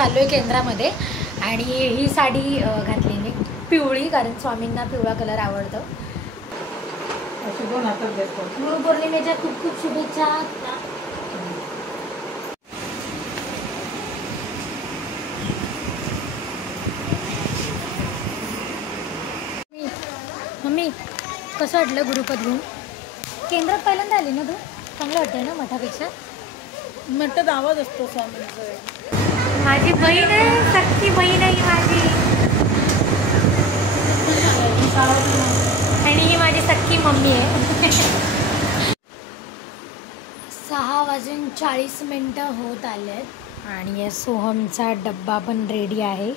चाललोय केंद्रामध्ये आणि ही साडी घातली मी पिवळी, कारण स्वामींना पिवळा कलर आवडतो. गुरुपौर्णिमेच्या खूप खूप शुभेच्छा. मम्मी कसं वाटलं गुरुपद घेऊन? केंद्रात पहिल्यांदा आली ना तू? चांगलं वाटतंय ना मठापेक्षा? मठात आवाज असतो स्वामींचा. माझी बहीण आहे, सक्की बहीण आहे माझी, आणि ही माझी सक्की मम्मी आहे. 6:40 होत आले आणि सोहमचा डब्बा पण रेडी आहे.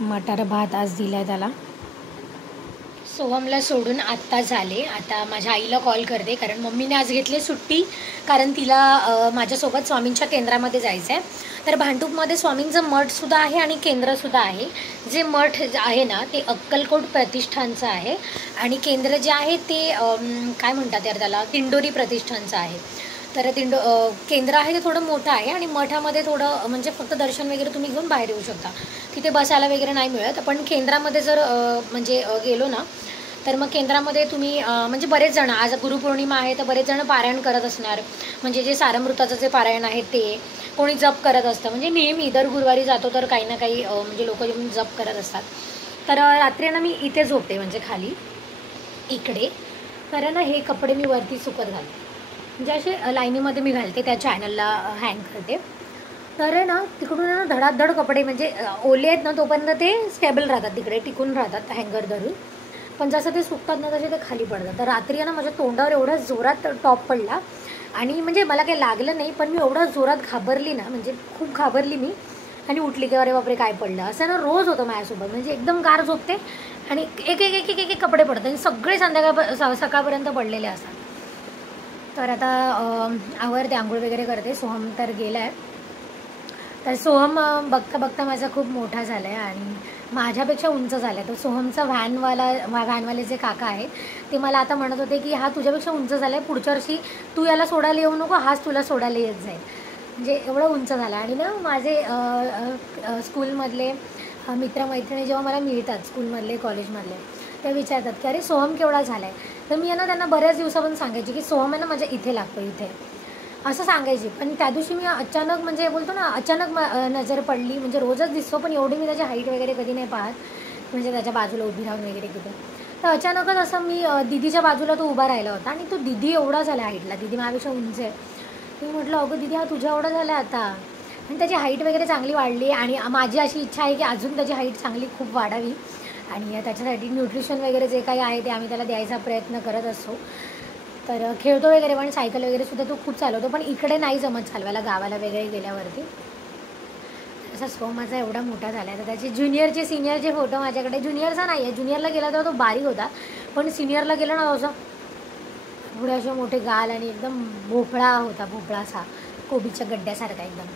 मटार भात आज दिलाय त्याला. सोहमला सोडून आत्ता झाले. आता माझ्या आईला कॉल करते, कारण मम्मीने आज घेतली सुट्टी, कारण तिला माझ्यासोबत स्वामींच्या केंद्रामध्ये जायचं आहे. तर भांडूपमध्ये स्वामींचं मठसुद्धा आहे आणि केंद्रसुद्धा आहे. जे मठ आहे ना ते अक्कलकोट प्रतिष्ठानचं आहे आणि केंद्र जे आहे ते काय म्हणतात यार त्याला, दिंडोरी प्रतिष्ठानचं आहे. तर केंद्र आहे ते थोडं मोठं आहे आणि मठामध्ये थोडं म्हणजे फक्त दर्शन वगैरे तुम्ही घेऊन बाहेर येऊ शकता, तिथे बसायला वगैरे नाही मिळत. पण केंद्रामध्ये जर म्हणजे गेलो ना तर मग केंद्रामध्ये तुम्ही म्हणजे बरेच जण, आज गुरुपौर्णिमा आहे तर बरेच जण पारायण करत असणार, म्हणजे जे सारमृताचं जे पारायण आहे ते, कोणी जप करत असतं, म्हणजे नेहमी दर गुरुवारी जातो तर काही ना काही म्हणजे लोक येऊन जप करत असतात. तर रात्री ना मी इथे झोपते, म्हणजे खाली इकडे. तर ना हे कपडे मी वरती सुकत घालते, म्हणजे असे लाईनीमध्ये मी घालते, त्या चॅनलला हँग करते. तर ना तिकडून ना धडाधड कपडे, म्हणजे ओले आहेत ना तोपर्यंत ते स्टेबल राहतात, तिकडे टिकून राहतात हँगर धरून. पण जसं ते सुकतात ना तसे ते खाली पडतात. तर रात्री ना माझ्या तोंडावर एवढा जोरात टॉप पडला आणि म्हणजे मला काही लागलं नाही, पण मी एवढा जोरात घाबरली ना, म्हणजे खूप घाबरली मी आणि उठली की अरे बापरे काय पडलं. असं ना रोज होतं माझ्यासोबत, म्हणजे एकदम गार झोपते आणि एक एक एक एक एक कपडे पडतात आणि सगळे सकाळपर्यंत पडलेले असतात. तर आता आवरते, आंघोळ वगैरे करते. सोहम तर गेला आहे. तर सोहम बघता बघता माझा खूप मोठा झाला आहे आणि माझ्यापेक्षा उंच झाला आहे. तर सोहमचा व्हॅनवाले जे काका आहेत ते मला आता म्हणत होते की हा तुझ्यापेक्षा उंच झाला आहे, पुढच्या वर्षी तू याला सोडायला येऊ नको, हाच तुला सोडायला येत जाईल, म्हणजे एवढं उंच झाला. आणि ना माझे स्कूलमधले मित्रमैत्रिणी जेव्हा मला मिळतात, स्कूलमधले कॉलेजमधले, ते विचारतात की अरे सोहम केवढा झाला आहे. तर मी ना त्यांना बऱ्याच दिवसापासून सांगायची की सोहम आहे ना माझ्या इथे लागतो, इथे असं सांगायची. पण त्या दिवशी मी अचानक, म्हणजे बोलतो ना अचानक नजर पडली, म्हणजे रोजच दिसतो पण एवढी मी त्याची हाईट वगैरे कधी नाही पाहत, म्हणजे त्याच्या बाजूला उभी राहून वगैरे कुठे. तर अचानकच असं मी दिदीच्या बाजूला तो उभा राहिला होता आणि तो दिदी एवढा झाला हाईटला, दिदी माझ्यापेक्षा उंच आहे. मी म्हटलं अगं दिदी हा तुझ्या एवढा झाला आता. आणि त्याची हाईट वगैरे चांगली वाढली आणि माझी अशी इच्छा आहे की अजून त्याची हाईट चांगली खूप वाढावी आणि त्याच्यासाठी न्यूट्रिशन वगैरे जे काही आहे ते आम्ही त्याला द्यायचा प्रयत्न करत असतो. तर खेळतो वगैरे, पण सायकल वगैरे सुद्धा तो खूप चालवतो, पण इकडे नाही जमत चालवायला, गावाला वगैरे गेल्यावरती. असा स्व माझा एवढा मोठा झाला आहे. तर त्याचे ज्युनियरचे सिनियरचे फोटो माझ्याकडे. ज्युनियरचा नाही आहे, ज्युनियरला गेला तेव्हा तो बारीक होता, पण सिनियरला गेला ना असं पुढे असे मोठे गाल आणि एकदम भोपळा होता, भोपळासा कोबीच्या गड्ड्यासारखा एकदम.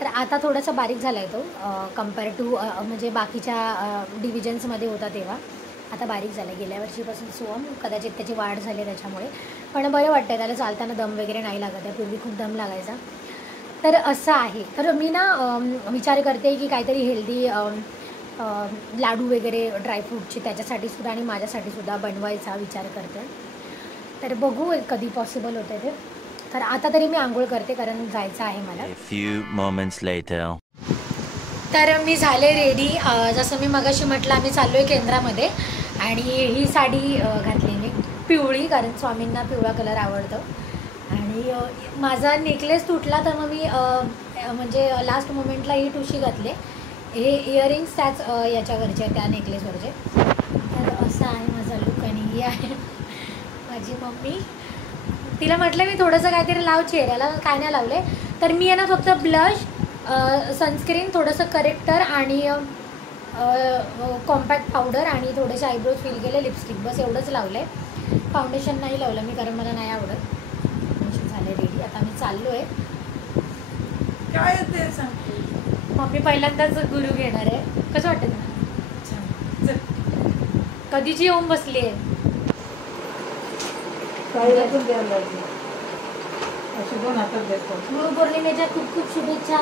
तर आता थोडासा बारीक झाला आहे तो कम्पेअर टू म्हणजे बाकीच्या डिव्हिजन्समध्ये होता तेव्हा. आता बारीक झालं गेल्या वर्षीपासून सोहम, कदाचित त्याची वाढ झाली त्याच्यामुळे. पण बरं वाटतं त्याला, चालताना दम वगैरे नाही लागत आहे, पूर्वी खूप दम लागायचा. तर असं आहे. तर मी ना विचार करते की काहीतरी हेल्दी लाडू वगैरे ड्रायफ्रूटचे त्याच्यासाठी सुद्धा आणि माझ्यासाठी सुद्धा बनवायचा विचार करते. तर बघू कधी पॉसिबल होतं ते. तर आता तरी मी आंघोळ करते, कारण जायचं आहे मला. A few moments later. तर मी झाले रेडी. जसं मी मगाशी म्हटलं आम्ही चाललो आहे केंद्रामध्ये आणि ही साडी घातली मी पिवळी, कारण स्वामींना पिवळा कलर आवडतो. आणि माझा नेकलेस तुटला तर मग मी म्हणजे लास्ट मोमेंटला ही ठुशी घातले. हे इयरिंग्स त्याच याच्यावरचे, त्या नेकलेसवरचे. तर असं आहे माझा लुक. आणि ही आहे माझी मम्मी. तिला म्हटलं मी थोडंसं काहीतरी लाव चेहऱ्याला, काय नाही लावले. तर मी आहे ना फक्त ब्लश, सनस्क्रीन, थोडंसं करेक्टर आणि कॉम्पॅक्ट पावडर आणि थोडेसे आयब्रोज फिल केले, लिपस्टिक, बस एवढंच लावलं आहे. फाउंडेशन नाही लावलं मी, कारण मला नाही आवडत. झाले रेडी, आता मी चाललो आहे. काय ते सांग. मम्मी पहिल्यांदाच गुरु घेणार आहे. कसं वाटतं तुला? कधीची येऊन बसली आहे. गुरुपौर्णिमेच्या खूप खूप शुभेच्छा.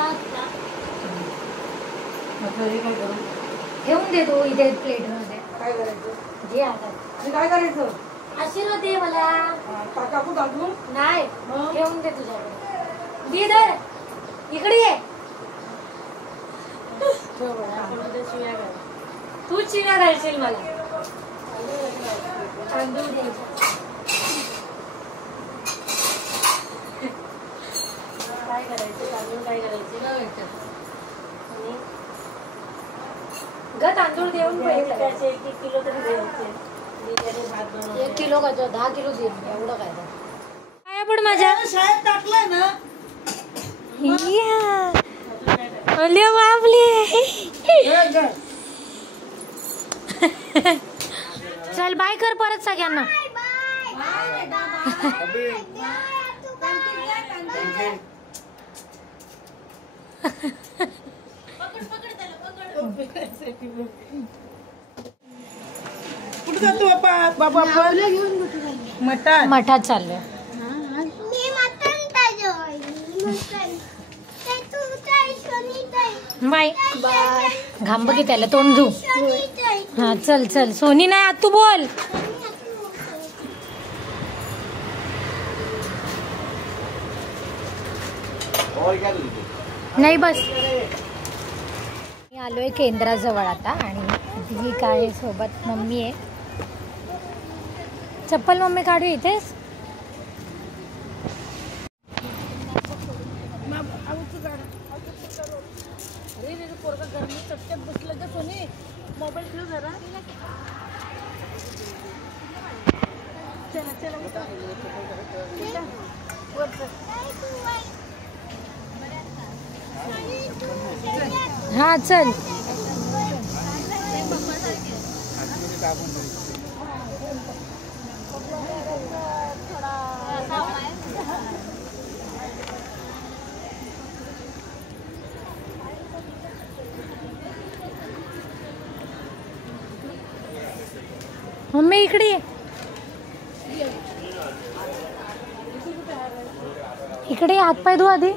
म्हटलं हे काय करू? ठेवून दे तू इथे प्लेटमध्ये. काय करायचं? घे आता. आणि काय करायचं? आशीर्वाद दे मला. काकू घालून नाही मग? ठेवून दे तुझ्याकडे. दे धर. इकडे ये. ठेव बघा. तू चिव्या घालशील मला. तांदूळ द्यायचा. काय करायचं? तांदूळ काय करायचे? ग तांदूळ देऊन पहिले 1 किलो तरी द्यायचे. 1 किलो का 10 किलो दे. एवढं काय काय पण माझ्या शाळेत टाकलंय ना. अले बापले. चल बाय कर परत सगळ्यांना. कुठे जातो बाबा? बाबा मटण. मठात चाललोय. Bye bye. घाम बघी त्याला तोंड धू. हा चल चल. सोनी नाही आत तू बोल. नाही बस. मी आलोय केंद्राजवळ आता आणि ती काय सोबत मम्मी आहे. चप्पल मम्मी काढू इथेच. बसलं का सोनी? मोबाईल ठेव जरा. चला चला हा चल. मम्मी इकडे ये. इकडे हातपाय धुवा आधी.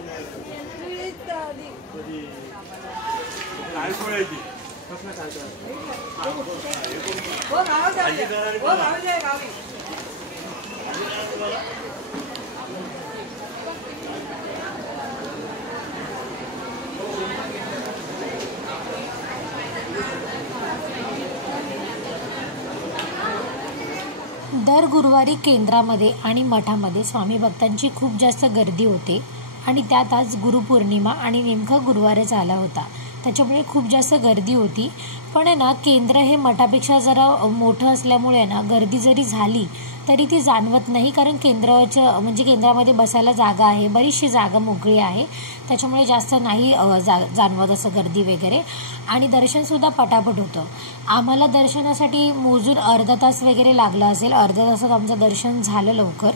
दर गुरुवारी केंद्रामध्ये आणि मठामध्ये स्वामी भक्तांची खूप जास्त गर्दी होते आणि त्यात आज गुरुपौर्णिमा आणि नेमका गुरुवारच आला होता. त्याच्यामुळे खूप जास्त गर्दी होती. पण आहे ना केंद्र हे मठापेक्षा जरा मोठं असल्यामुळे ना गर्दी जरी झाली तरी ती जाणवत नाही. कारण केंद्रामध्ये बसायला जागा आहे. बरीचशी जागा मोकळी आहे. त्याच्यामुळे जास्त नाही जाणवत असं गर्दी वगैरे. आणि दर्शनसुद्धा पटापट होतं. आम्हाला दर्शनासाठी मोजून अर्धा तास वगैरे लागला असेल. अर्ध्या तासात आमचं दर्शन झालं लवकर.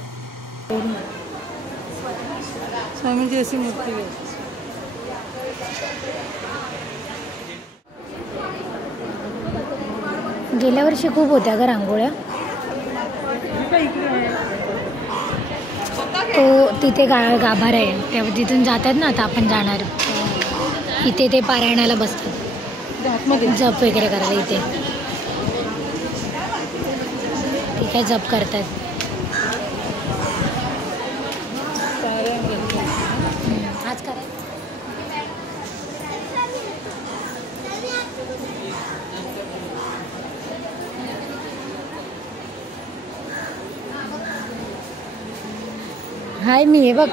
स्वामींची अशी मूर्ती आहे. गेल्या वर्षी खूप होत्या ग रांगोळ्या. तो तिथे गाभार आहे तेव्हा तिथून जातात ना. आता आपण जाणार इथे ते पारायणाला बसतात जप वगैरे करायला. इथे ते काय जप करतात. आज काय हाय मी हे बघ.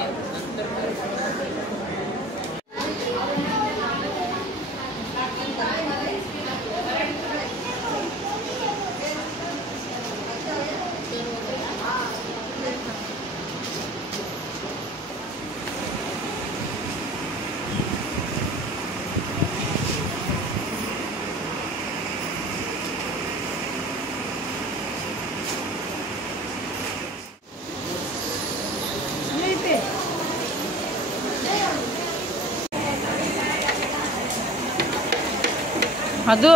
ಅದು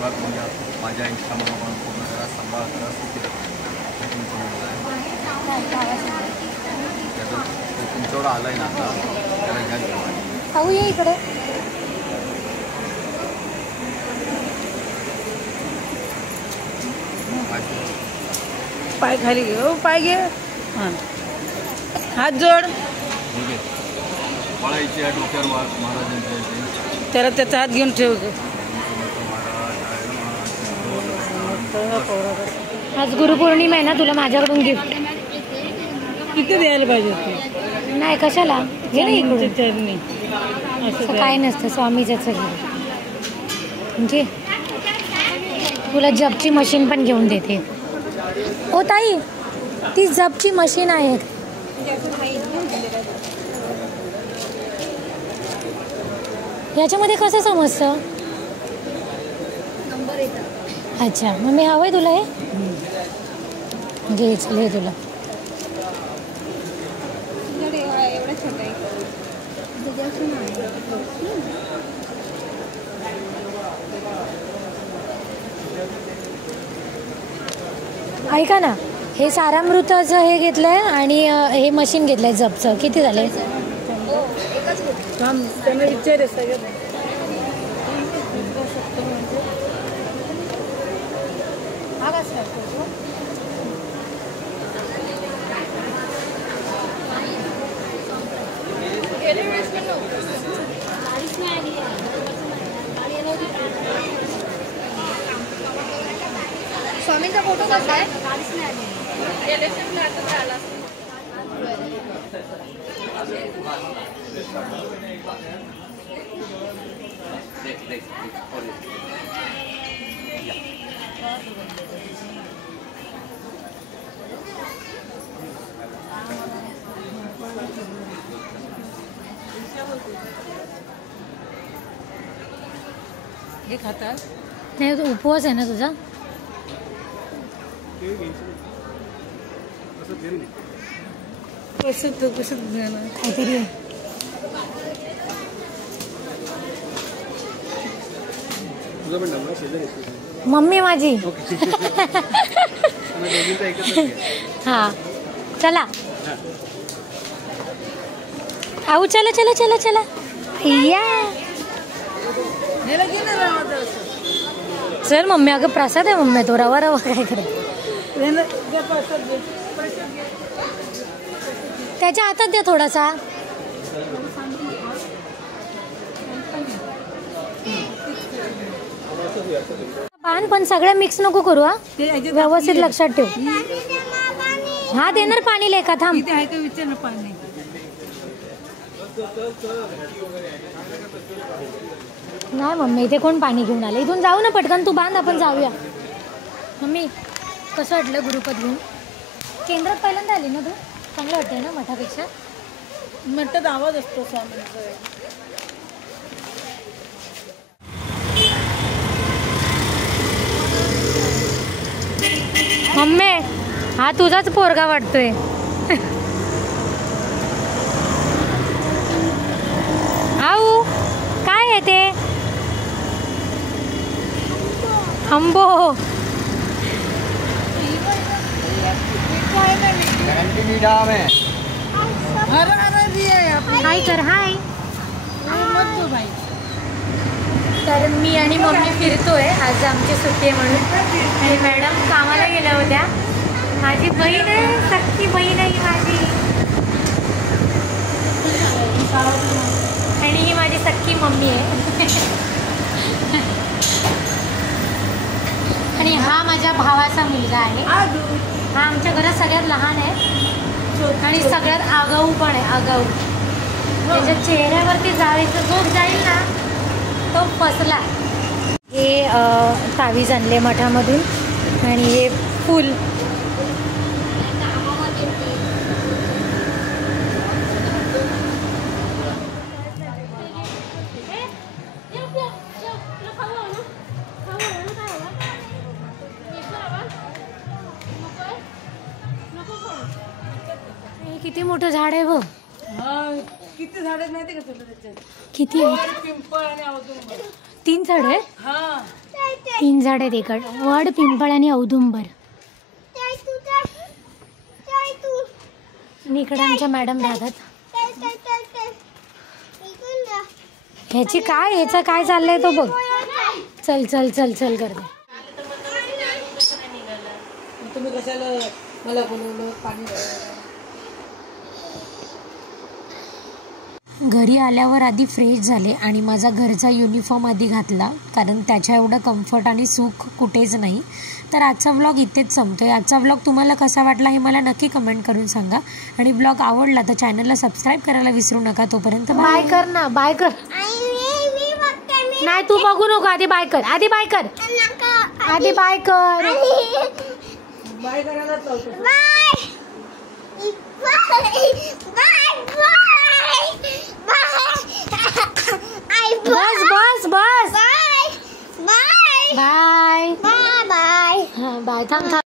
तेव्हा माझ्या इंस्टामध्ये आपण पूर्ण करा सांभाळ करा सुखी तुमचं मुलगा आहे त्याचं तुमच्यावर आलं आहे ना आता त्याला घ्या घेऊन पाहू ये इकडे. पाय खाली घे. हो पाय घे. हां हात जोड. ठीक आहे वळायची आहे डोक्यावर वाट महाराजांच्या त्याला त्याचा हात घेऊन ठेव. आज गुरुपौर्णिमा आहे ना, तुला माझ्याकडून गिफ्ट. किती द्यायला पाहिजे होते? नाही कशाला घे ना इकडून. चरणी असं काय नसतं स्वामीच्याच घे. तुला जपची मशीन पण घेऊन देते. ओ ताई ती जपची मशीन आहे. याच्यामध्ये कसं समजतं? अच्छा मग मी हवंय तुला हे घे. चल हे तुला. ऐका ना, हे सारामृताचं हे घेतलंय आणि हे मशीन घेतलंय जपचं. किती झाले? त्यांना विचार सगळं. स्वामींचा फोटो कसा आहे? हे खातात. नाही तो उपवास आहे ना तुझा? कसं काहीतरी आहे. मम्मी माझी. हा चला आऊ. चला चला चला चला या. चल मम्मी. अगं प्रसाद आहे मम्मी. तो रवा रवा काय करत. त्याच्या हातात द्या थोडासा. पान पण सगळ्या मिक्स नको करू. हा व्यवस्थित लक्षात ठेव. हा देणार पाणी लेखा. थांब. आहे का विचार ना पाणी. नाही मम्मी इथे कोण पाणी घेऊन आलं. इथून जाऊ ना पटकन. तू बांध आपण जाऊया. मम्मी कसं वाटलं गुरुपद घेऊन? केंद्रात पहिल्यांदा आली ना तू? चांगलं वाटतंय ना मठापेक्षा? म्हणतात आवाज असतो स्वामींचा. मम्मी हा तुझाच पोरगा वाटतोय. आऊ काय आहे ते? आंबो. हाय कर. हाय. तर मी आणि मम्मी फिरतोय. आज आमची सुट्टी आहे म्हणून. आणि मॅडम कामाला गेल्या होत्या. माझी बहीण आहे. सख्खी बहीण आहे माझी. आणि ही माझी सख्खी मम्मी आहे. आणि हा माझ्या भावाचा मुलगा आहे. हा आमच्या घरात सगळ्यात लहान आहे आणि सगळ्यात आगाऊ पण आहे. आगाऊ. त्याच्या चेहऱ्यावरती जाळीचं झोप जाईल ना तो फसला. हे तावीज आणले मठामधून आणि हे फूल. किती मोठं झाड आहे बघ. किती झाड माहिती का तुला त्याच्यात? किती आहे? पिंपळ आणि औदुंबर. 3 झाड आहे. हा 3 झाड आहेत इकड, वड, पिंपळ आणि औदुंबर. आणि इकडे आमच्या मॅडम राहतात. ह्याची काय, ह्याचं काय चाललंय तो बघ. चल चल चल चल करते. तुम्ही कशाला मला बोलवलं पाणी भरायला? घरी आल्यावर आधी फ्रेश झाले आणि माझा घरचा युनिफॉर्म आधी घातला, कारण त्याच्या एवढं कम्फर्ट आणि सुख कुठेच नाही. तर आजचा व्लॉग इथेच संपतोय. आजचा व्लॉग तुम्हाला कसा वाटला हे मला नक्की कमेंट करून सांगा. आणि व्लॉग आवडला तर चॅनलला सबस्क्राईब करायला विसरू नका. तोपर्यंत बाय कर ना, बाय कर. नाही तू बघू नको, आधी बाय कर, आधी बाय कर, आधी बाय कर. बाय करायलाच लावतो. बस बस बस बाय बाय. हां बाय, थांब थांब.